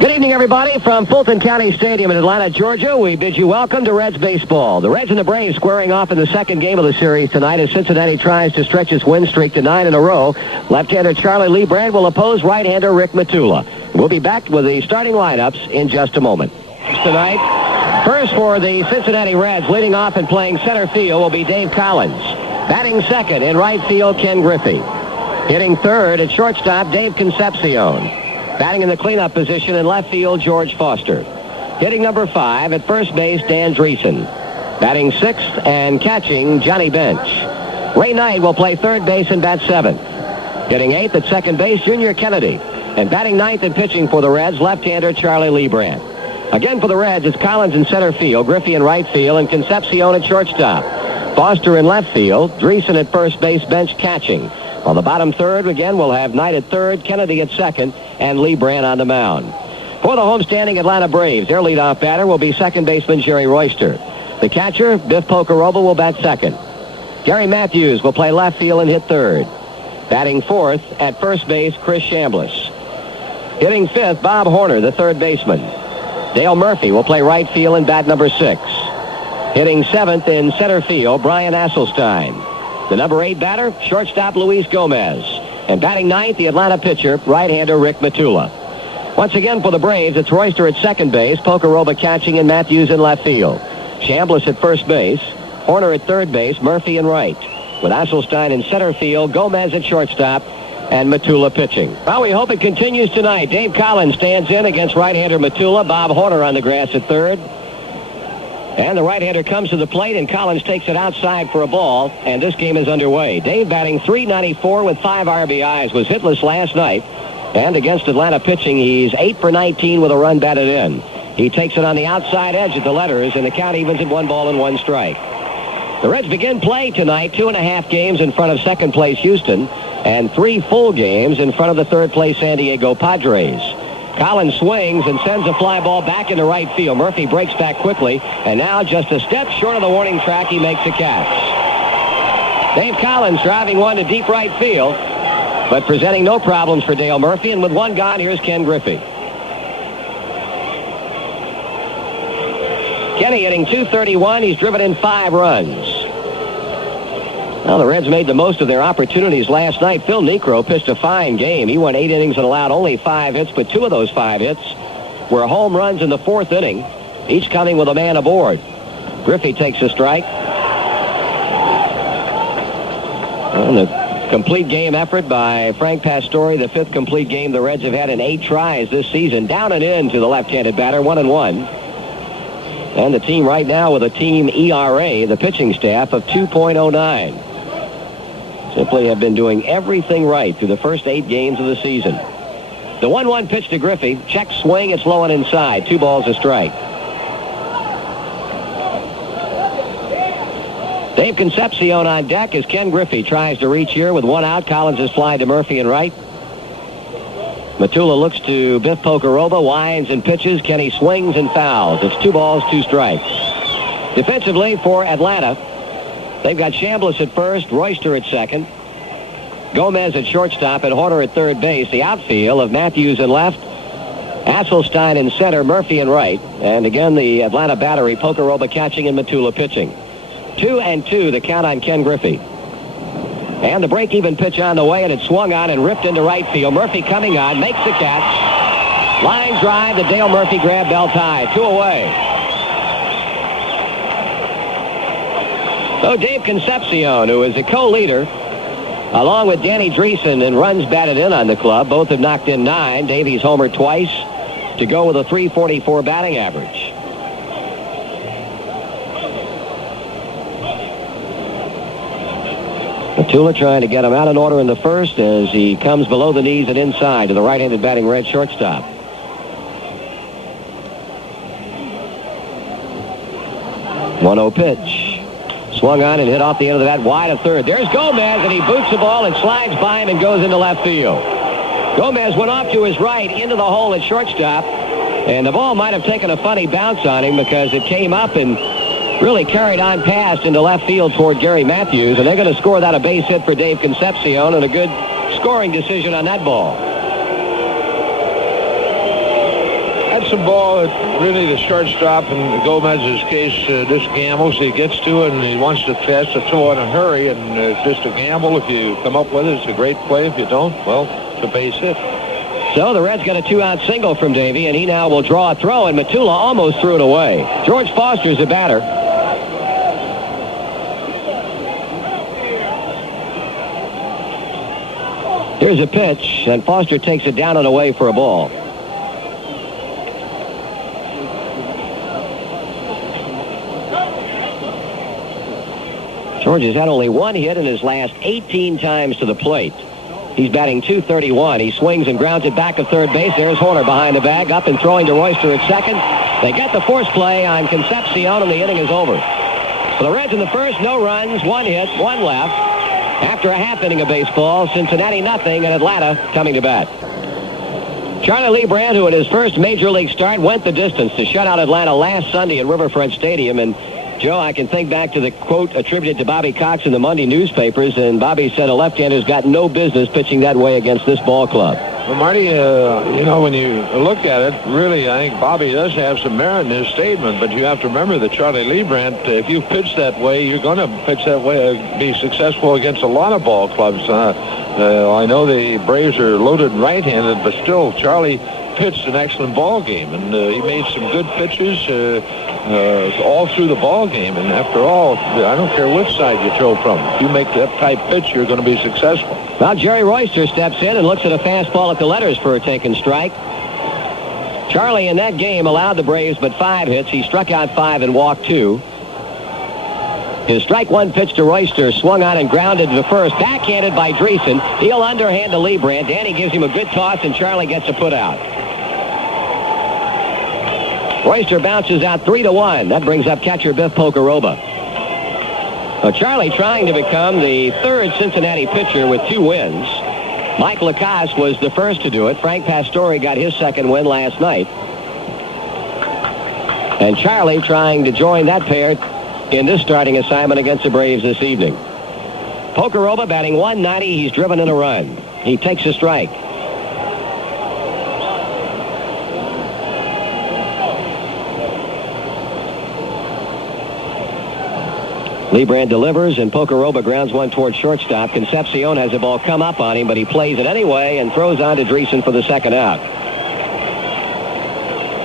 Good evening, everybody. From Fulton County Stadium in Atlanta, Georgia, we bid you welcome to Reds baseball. The Reds and the Braves squaring off in the second game of the series tonight as Cincinnati tries to stretch its win streak to 9 in a row. Left-hander Charlie Leibrandt will oppose right-hander Rick Matula. We'll be back with the starting lineups in just a moment. Tonight, first for the Cincinnati Reds, leading off and playing center field will be Dave Collins. Batting second in right field, Ken Griffey. Hitting third at shortstop, Dave Concepcion. Batting in the cleanup position in left field, George Foster. Hitting number 5 at first base, Dan Dreesen. Batting sixth and catching, Johnny Bench. Ray Knight will play third base and bat seventh. Hitting eighth at second base, Junior Kennedy. And batting ninth and pitching for the Reds, left-hander Charlie Leibrandt. Again for the Reds, it's Collins in center field, Griffey in right field, and Concepcion at shortstop. Foster in left field, Dreesen at first base, Bench catching. On the bottom third, again, we'll have Knight at third, Kennedy at second, and Leibrandt on the mound. For the homestanding Atlanta Braves, their leadoff batter will be second baseman Jerry Royster. The catcher, Biff Pocoroba, will bat second. Gary Matthews will play left field and hit third. Batting fourth at first base, Chris Chambliss. Hitting fifth, Bob Horner, the third baseman. Dale Murphy will play right field and bat number 6. Hitting seventh in center field, Brian Asselstein. The number 8 batter, shortstop Luis Gomez. And batting ninth, the Atlanta pitcher, right-hander Rick Matula. Once again for the Braves, it's Royster at second base, Pocoroba catching, and Matthews in left field. Chambliss at first base, Horner at third base, Murphy in right. With Asselstein in center field, Gomez at shortstop, and Matula pitching. Well, we hope it continues tonight. Dave Collins stands in against right-hander Matula. Bob Horner on the grass at third. And the right-hander comes to the plate, and Collins takes it outside for a ball, and this game is underway. Dave batting .394 with 5 RBIs, was hitless last night. And against Atlanta pitching, he's 8 for 19 with a run batted in. He takes it on the outside edge at the letters, and the count evens at 1 ball and 1 strike. The Reds begin play tonight, 2.5 games in front of second-place Houston, and 3 full games in front of the third-place San Diego Padres. Collins swings and sends a fly ball back into right field. Murphy breaks back quickly, and now just a step short of the warning track, he makes a catch. Dave Collins driving one to deep right field, but presenting no problems for Dale Murphy, and with one gone, here's Ken Griffey. Kenny hitting .231. He's driven in 5 runs. Well, the Reds made the most of their opportunities last night. Phil Niekro pitched a fine game. He went 8 innings and allowed only 5 hits, but 2 of those 5 hits were home runs in the 4th inning, each coming with a man aboard. Griffey takes a strike. And a complete game effort by Frank Pastore, the 5th complete game the Reds have had in 8 tries this season. Down and in to the left-handed batter, 1-1. And the team right now with a team ERA, the pitching staff, of 2.09. Simply have been doing everything right through the first 8 games of the season. The 1-1 pitch to Griffey. Check swing. It's low and inside. 2 balls a strike. Dave Concepcion on deck as Ken Griffey tries to reach here with 1 out. Collins is fly to Murphy in right. Matula looks to Biff Pocoroba, winds and pitches. Kenny swings and fouls. It's 2 balls, 2 strikes. Defensively for Atlanta, they've got Chambliss at first, Royster at second, Gomez at shortstop, and Horner at third base. The outfield of Matthews in left, Asselstein in center, Murphy in right. And again, the Atlanta battery, Pocoroba catching and Matula pitching. 2-2, the count on Ken Griffey. And the break-even pitch on the way, and it swung on and ripped into right field. Murphy coming on, makes the catch. Line drive, the Dale Murphy grab, belt tie, 2 away. So Dave Concepcion, who is a co-leader, along with Danny Dreesen in runs batted in on the club. Both have knocked in 9. Davies homered twice to go with a .344 batting average. Matula trying to get him out in order in the first as he comes below the knees and inside to the right-handed batting Red shortstop. One-0 pitch. Swung on and hit off the end of the bat wide of third. There's Gomez, and he boots the ball and slides by him and goes into left field. Gomez went off to his right into the hole at shortstop, and the ball might have taken a funny bounce on him because it came up and really carried on past into left field toward Gary Matthews, and they're going to score that a base hit for Dave Concepcion, and a good scoring decision on that ball. That's a ball that really the shortstop in Gomez's case just gambles. He gets to it and he wants to test to throw in a hurry, and it's just a gamble. If you come up with it, it's a great play. If you don't, well, it's a base hit. So the Reds got a 2-out single from Davey, and he now will draw a throw, and Matula almost threw it away. George Foster's the batter. Here's a pitch, and Foster takes it down and away for a ball. George has had only one hit in his last 18 times to the plate. He's batting .231. He swings and grounds it back to third base. There's Horner behind the bag, up and throwing to Royster at second. They get the force play on Concepcion, and the inning is over. For the Reds in the first, no runs, one hit, one left. After a half inning of baseball, Cincinnati nothing, and Atlanta coming to bat. Charlie Leibrandt, who in his first major league start went the distance to shut out Atlanta last Sunday at Riverfront Stadium. And Joe, I can think back to the quote attributed to Bobby Cox in the Monday newspapers, and Bobby said a left-hander's got no business pitching that way against this ball club. Well, Marty, you know, when you look at it, really, I think Bobby does have some merit in his statement, but you have to remember that Charlie Leibrandt, if you pitch that way, you're going to pitch that way, be successful against a lot of ball clubs. I know the Braves are loaded right-handed, but still, Charlie pitched an excellent ball game, and he made some good pitches all through the ball game. And after all, I don't care which side you throw from. If you make that type pitch, you're going to be successful. Well, Jerry Royster steps in and looks at a fastball at the letters for a taken strike. Charlie in that game allowed the Braves but 5 hits. He struck out 5 and walked 2. His strike one pitch to Royster swung on and grounded to the first. Backhanded by Dreesen. He'll underhand to Leibrandt. Danny gives him a good toss, and Charlie gets a put out. Royster bounces out 3-1. That brings up catcher Biff Pocoroba. Charlie trying to become the third Cincinnati pitcher with 2 wins. Mike Lacasse was the first to do it. Frank Pastore got his second win last night. And Charlie trying to join that pair in this starting assignment against the Braves this evening. Pocoroba batting .190. He's driven in a run. He takes a strike. Leibrandt delivers, and Pocoroba grounds one toward shortstop. Concepcion has the ball come up on him, but he plays it anyway and throws on to Dreesen for the second out.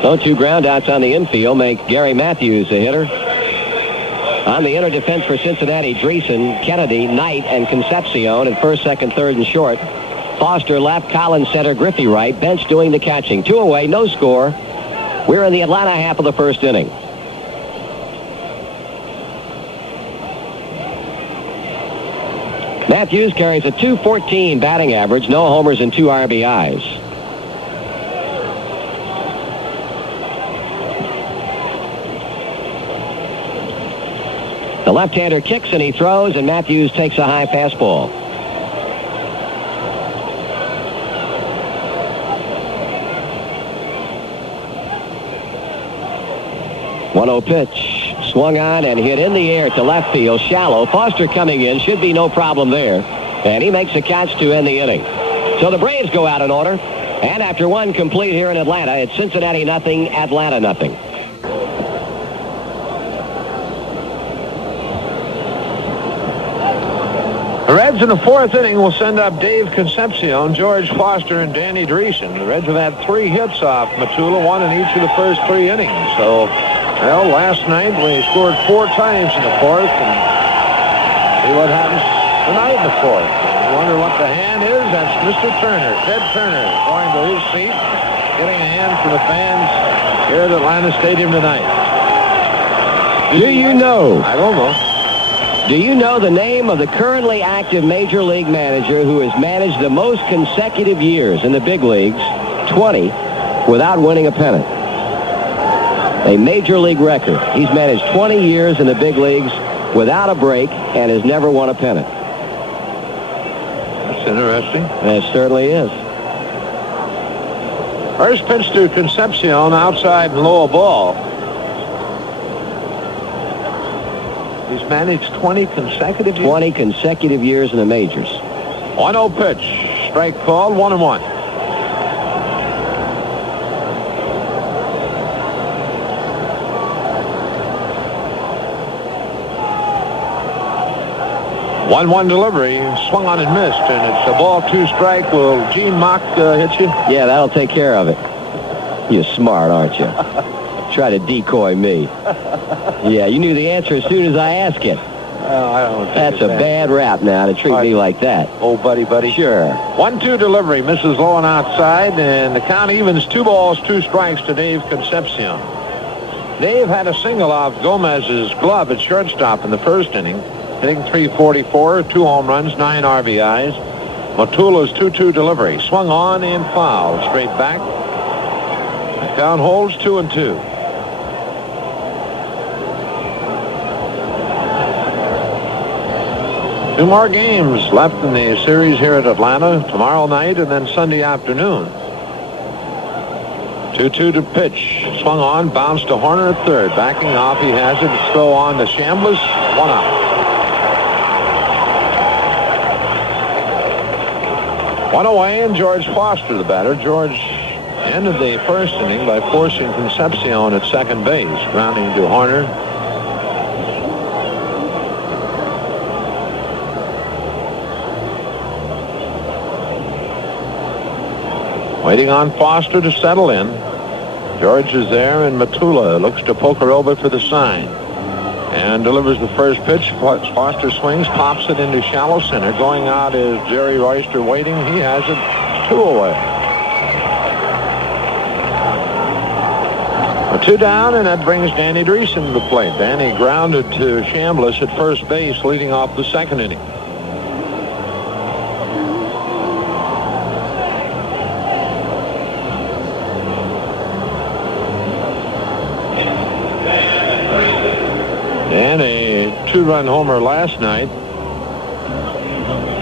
So 2 ground outs on the infield make Gary Matthews a hitter. On the inner defense for Cincinnati, Dreesen, Kennedy, Knight, and Concepcion at first, second, third, and short. Foster left, Collins center, Griffey right. Bench doing the catching. 2 away, no score. We're in the Atlanta half of the first inning. Matthews carries a .214 batting average, no homers and 2 RBIs. The left-hander kicks and he throws, and Matthews takes a high fastball. .1-0 pitch. Swung on and hit in the air to left field, shallow. Foster coming in, should be no problem there. And he makes a catch to end the inning. So the Braves go out in order. And after 1 complete here in Atlanta, it's Cincinnati nothing, Atlanta nothing. The Reds in the 4th inning will send up Dave Concepcion, George Foster, and Danny Dreesen. The Reds have had 3 hits off Matula, 1 in each of the first 3 innings. So, well, last night we scored 4 times in the 4th, and see what happens tonight in the 4th. You wonder what the hand is? That's Mr. Turner, Ted Turner, going to his seat, getting a hand from the fans here at Atlanta Stadium tonight. Do you know? I don't know. Do you know the name of the currently active Major League manager who has managed the most consecutive years in the big leagues, 20, without winning a pennant? A Major League record. He's managed 20 years in the big leagues without a break and has never won a pennant. That's interesting. It certainly is. First pitch to Concepcion, outside and low ball. He's managed 20 consecutive years. 20 consecutive years in the majors. 1-0 pitch. Strike called, 1-1. 1-1 delivery, swung on and missed, and it's a ball, 2 strike. Will Gene Mock hit you? Yeah, that'll take care of it. You're smart, aren't you? Try to decoy me. Yeah, you knew the answer as soon as I asked it. I don't think That's a bad rap now to treat me like that. Oh, buddy. Sure. 1-2 delivery, misses low and outside, and the count evens 2 balls, 2 strikes to Dave Concepcion. Dave had a single off Gomez's glove at shortstop in the first inning, hitting .344, 2 home runs, 9 RBIs. Matula's 2-2 delivery, swung on and fouled, straight back. The count holds 2-2. Two more games left in the series here at Atlanta, tomorrow night and then Sunday afternoon. 2-2 to pitch. Swung on, bounced to Horner at third. Backing off, he has it. Throw on to Chambliss. 1 out. 1 away, and George Foster, the batter. George ended the first inning by forcing Concepcion at second base, grounding to Horner. Waiting on Foster to settle in. George is there, and Matula looks to Pocoroba for the sign. And delivers the first pitch. Foster swings, pops it into shallow center. Going out is Jerry Royster waiting. He has it 2 away. 2 down, and that brings Danny Dreesen to the plate. Danny grounded to Chambliss at first base, leading off the second inning. And a 2-run homer last night.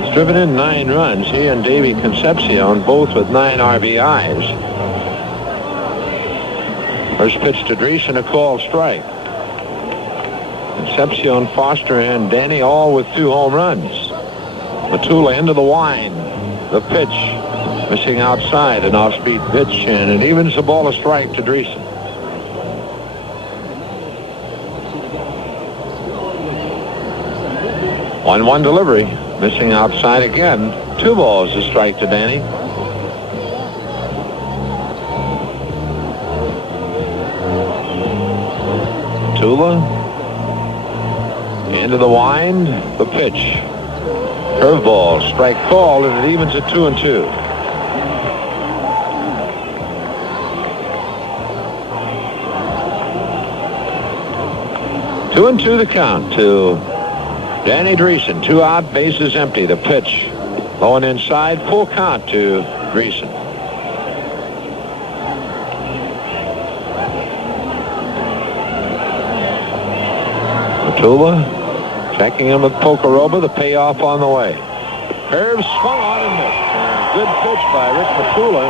He's driven in 9 runs. He and Davey Concepcion both with 9 RBIs. First pitch to Dreesen, a called strike. Concepcion, Foster, and Danny all with 2 home runs. Matula into the wind. The pitch missing outside, an off-speed pitch, and it evens the ball, a strike to Dreesen. 1-1 delivery, missing outside again. 2 balls, a strike to Danny. Tula into the wind, the pitch. Curveball, strike called, and it evens at 2-2. Two and two the count to Danny Dreesen. 2 out, bases empty. The pitch going inside, full count to Dreesen. Matula checking him with Pocoroba. The payoff on the way. Curve swung on and missed. Good pitch by Rick Matula.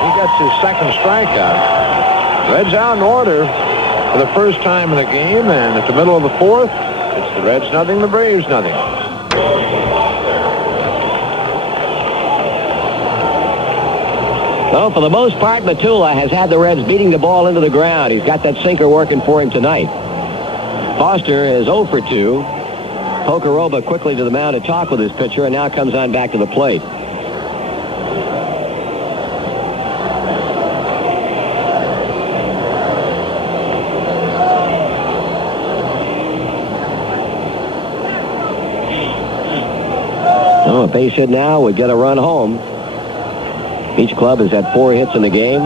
He gets his second strikeout. Reds out in order for the first time in the game, and at the middle of the 4th, it's the Reds nothing, the Braves nothing. Well, for the most part, Matula has had the Reds beating the ball into the ground. He's got that sinker working for him tonight. Foster is 0 for 2. Pocoroba quickly to the mound to talk with his pitcher, and now comes on back to the plate. A base hit now would get a run home. Each club has had 4 hits in the game.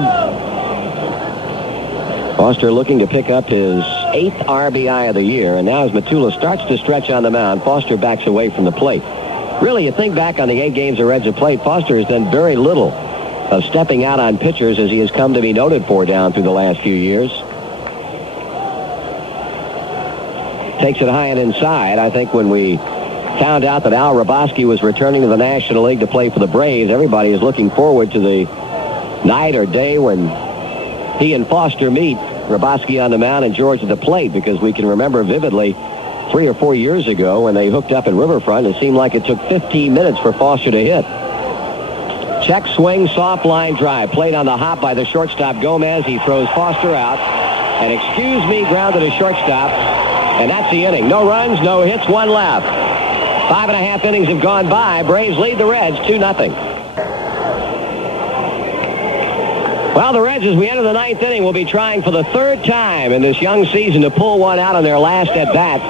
Foster looking to pick up his 8th RBI of the year, and now as Matula starts to stretch on the mound, Foster backs away from the plate. Really, you think back on the 8 games the Reds have played, Foster has done very little of stepping out on pitchers, as he has come to be noted for down through the last few years. Takes it high and inside. I think when we found out that Al Hrabosky was returning to the National League to play for the Braves, everybody is looking forward to the night or day when he and Foster meet, Hrabosky on the mound and George at the plate, because we can remember vividly 3 or 4 years ago when they hooked up at Riverfront, it seemed like it took 15 minutes for Foster to hit. Check swing, soft line drive, played on the hop by the shortstop Gomez. He throws Foster out, and excuse me, grounded to shortstop, and that's the inning. No runs, no hits, 1 left. 5.5 innings have gone by. Braves lead the Reds 2-0. Well, the Reds, as we enter the 9th inning, will be trying for the 3rd time in this young season to pull one out on their last at-bat.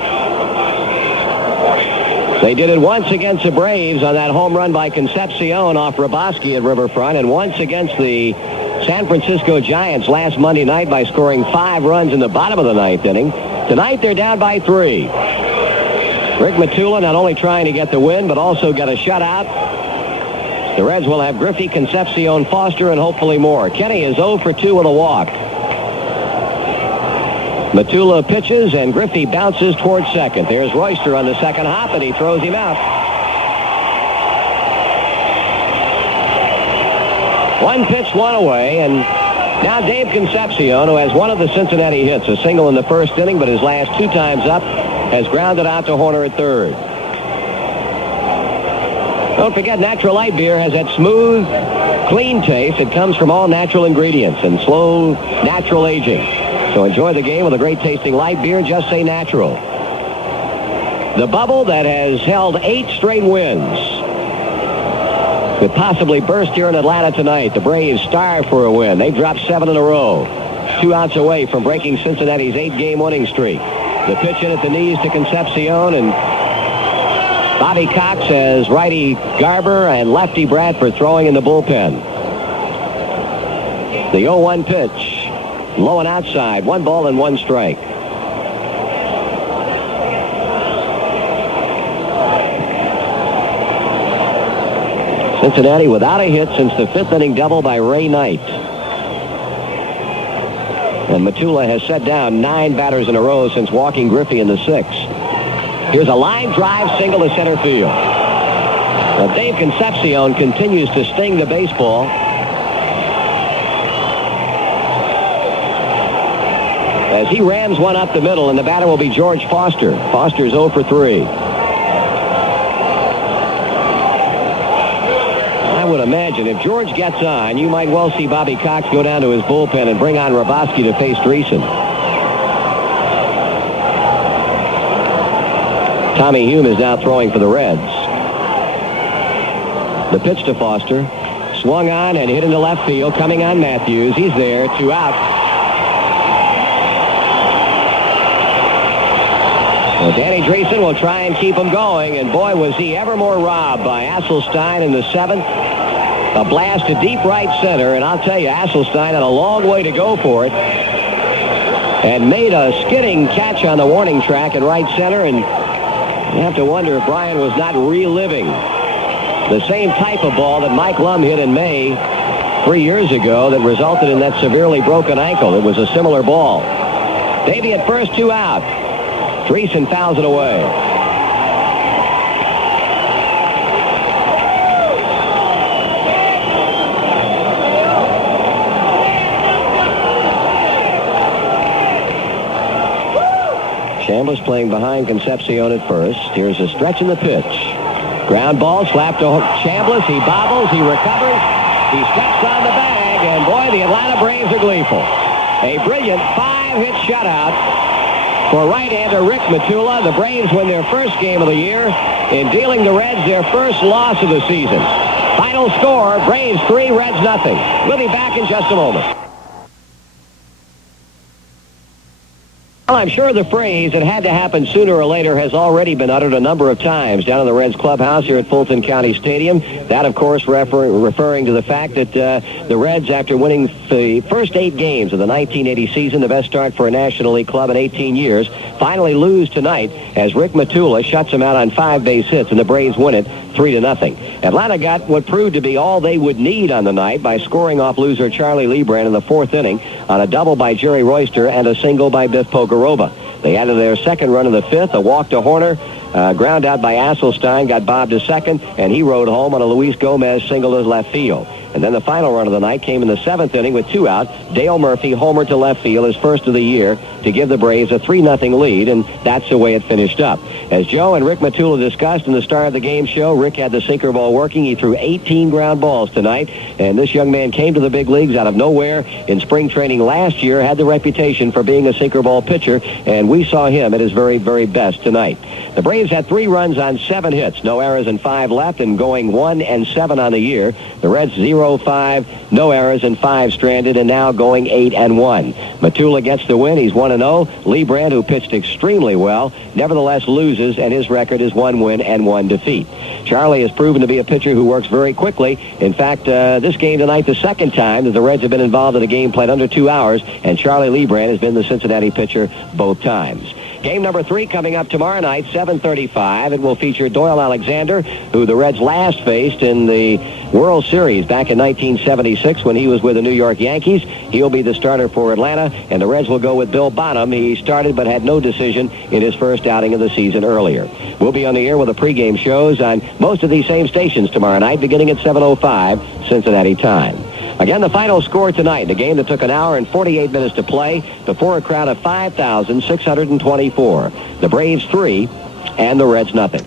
They did it once against the Braves on that home run by Concepcion off Raboski at Riverfront, and once against the San Francisco Giants last Monday night by scoring 5 runs in the bottom of the 9th inning. Tonight, they're down by 3. Rick Matula not only trying to get the win, but also got a shutout. The Reds will have Griffey, Concepcion, Foster, and hopefully more. Kenny is 0 for 2 with a walk. Matula pitches, and Griffey bounces towards second. There's Royster on the second hop, and he throws him out. 1 pitch, 1 away, and now Dave Concepcion, who has one of the Cincinnati hits, a single in the first inning, but his last 2 times up, has grounded out to Horner at third. Don't forget, Natural Light Beer has that smooth, clean taste. It comes from all natural ingredients and slow, natural aging. So enjoy the game with a great-tasting light beer. Just say natural. The bubble that has held 8 straight wins could possibly burst here in Atlanta tonight. The Braves starve for a win. They've dropped 7 in a row. 2 outs away from breaking Cincinnati's 8-game winning streak. The pitch in at the knees to Concepcion, and Bobby Cox has righty Garber and lefty Bradford throwing in the bullpen. The 0-1 pitch, low and outside, 1 ball and 1 strike. Cincinnati without a hit since the 5th inning double by Ray Knight. And Matula has set down 9 batters in a row since walking Griffey in the 6th. Here's a line drive single to center field. Now Dave Concepcion continues to sting the baseball. As he rams one up the middle, and the batter will be George Foster. Foster's 0 for 3. I would imagine if George gets on, you might well see Bobby Cox go down to his bullpen and bring on Raboski to face Dreesen. Tommy Hume is now throwing for the Reds. The pitch to Foster. Swung on and hit into left field. Coming on Matthews. He's there. 2 out. Well, Danny Dreesen will try and keep him going. And boy, was he ever more robbed by Asselstein in the 7th. A blast to deep right center. And I'll tell you, Asselstein had a long way to go for it. And made a skidding catch on the warning track in right center. And you have to wonder if Brian was not reliving the same type of ball that Mike Lum hit in May 3 years ago that resulted in that severely broken ankle. It was a similar ball. Davey at first, 2 out. Dreesen fouls it away. Chambliss playing behind Concepcion at first. Here's a stretch in the pitch. Ground ball slapped to Chambliss. He bobbles. He recovers. He steps on the bag. And boy, the Atlanta Braves are gleeful. A brilliant 5-hit shutout for right-hander Rick Matula. The Braves win their first game of the year in dealing the Reds their first loss of the season. Final score, Braves 3, Reds nothing. We'll be back in just a moment. Well, I'm sure the phrase, it had to happen sooner or later, has already been uttered a number of times down in the Reds clubhouse here at Fulton County Stadium. That, of course, referring to the fact that the Reds, after winning the first 8 games of the 1980 season, the best start for a National League club in 18 years, finally lose tonight as Rick Matula shuts them out on 5 base hits, and the Braves win it 3-0. Atlanta got what proved to be all they would need on the night by scoring off loser Charlie Lebrand in the 4th inning on a double by Jerry Royster and a single by Biff Pogaroba. They added their second run in the 5th, a walk to Horner, ground out by Asselstein, got bobbed to second, and he rode home on a Luis Gomez single to left field. And then the final run of the night came in the 7th inning with 2 out. Dale Murphy homered to left field, his first of the year, to give the Braves a 3-0 lead, and that's the way it finished up. As Joe and Rick Matula discussed in the start of the game show, Rick had the sinker ball working. He threw 18 ground balls tonight, and this young man came to the big leagues out of nowhere in spring training last year, had the reputation for being a sinker ball pitcher, and we saw him at his very, very best tonight. The Braves Braves had 3 runs on 7 hits, no errors and 5 left, and going 1-7 on the year. The Reds 0-5, no errors and 5 stranded, and now going 8-1. Matula gets the win. He's 1-0. Liebrandt, who pitched extremely well, nevertheless loses, and his record is 1 win and 1 defeat. Charlie has proven to be a pitcher who works very quickly. In fact, this game tonight, the second time that the Reds have been involved in a game played under 2 hours, and Charlie Liebrandt has been the Cincinnati pitcher both times. Game number 3 coming up tomorrow night, 7:35. It will feature Doyle Alexander, who the Reds last faced in the World Series back in 1976 when he was with the New York Yankees. He'll be the starter for Atlanta, and the Reds will go with Bill Bonham. He started but had no decision in his first outing of the season earlier. We'll be on the air with the pregame shows on most of these same stations tomorrow night, beginning at 7:05 Cincinnati time. Again, the final score tonight, the game that took an hour and 48 minutes to play before a crowd of 5,624. The Braves 3 and the Reds nothing.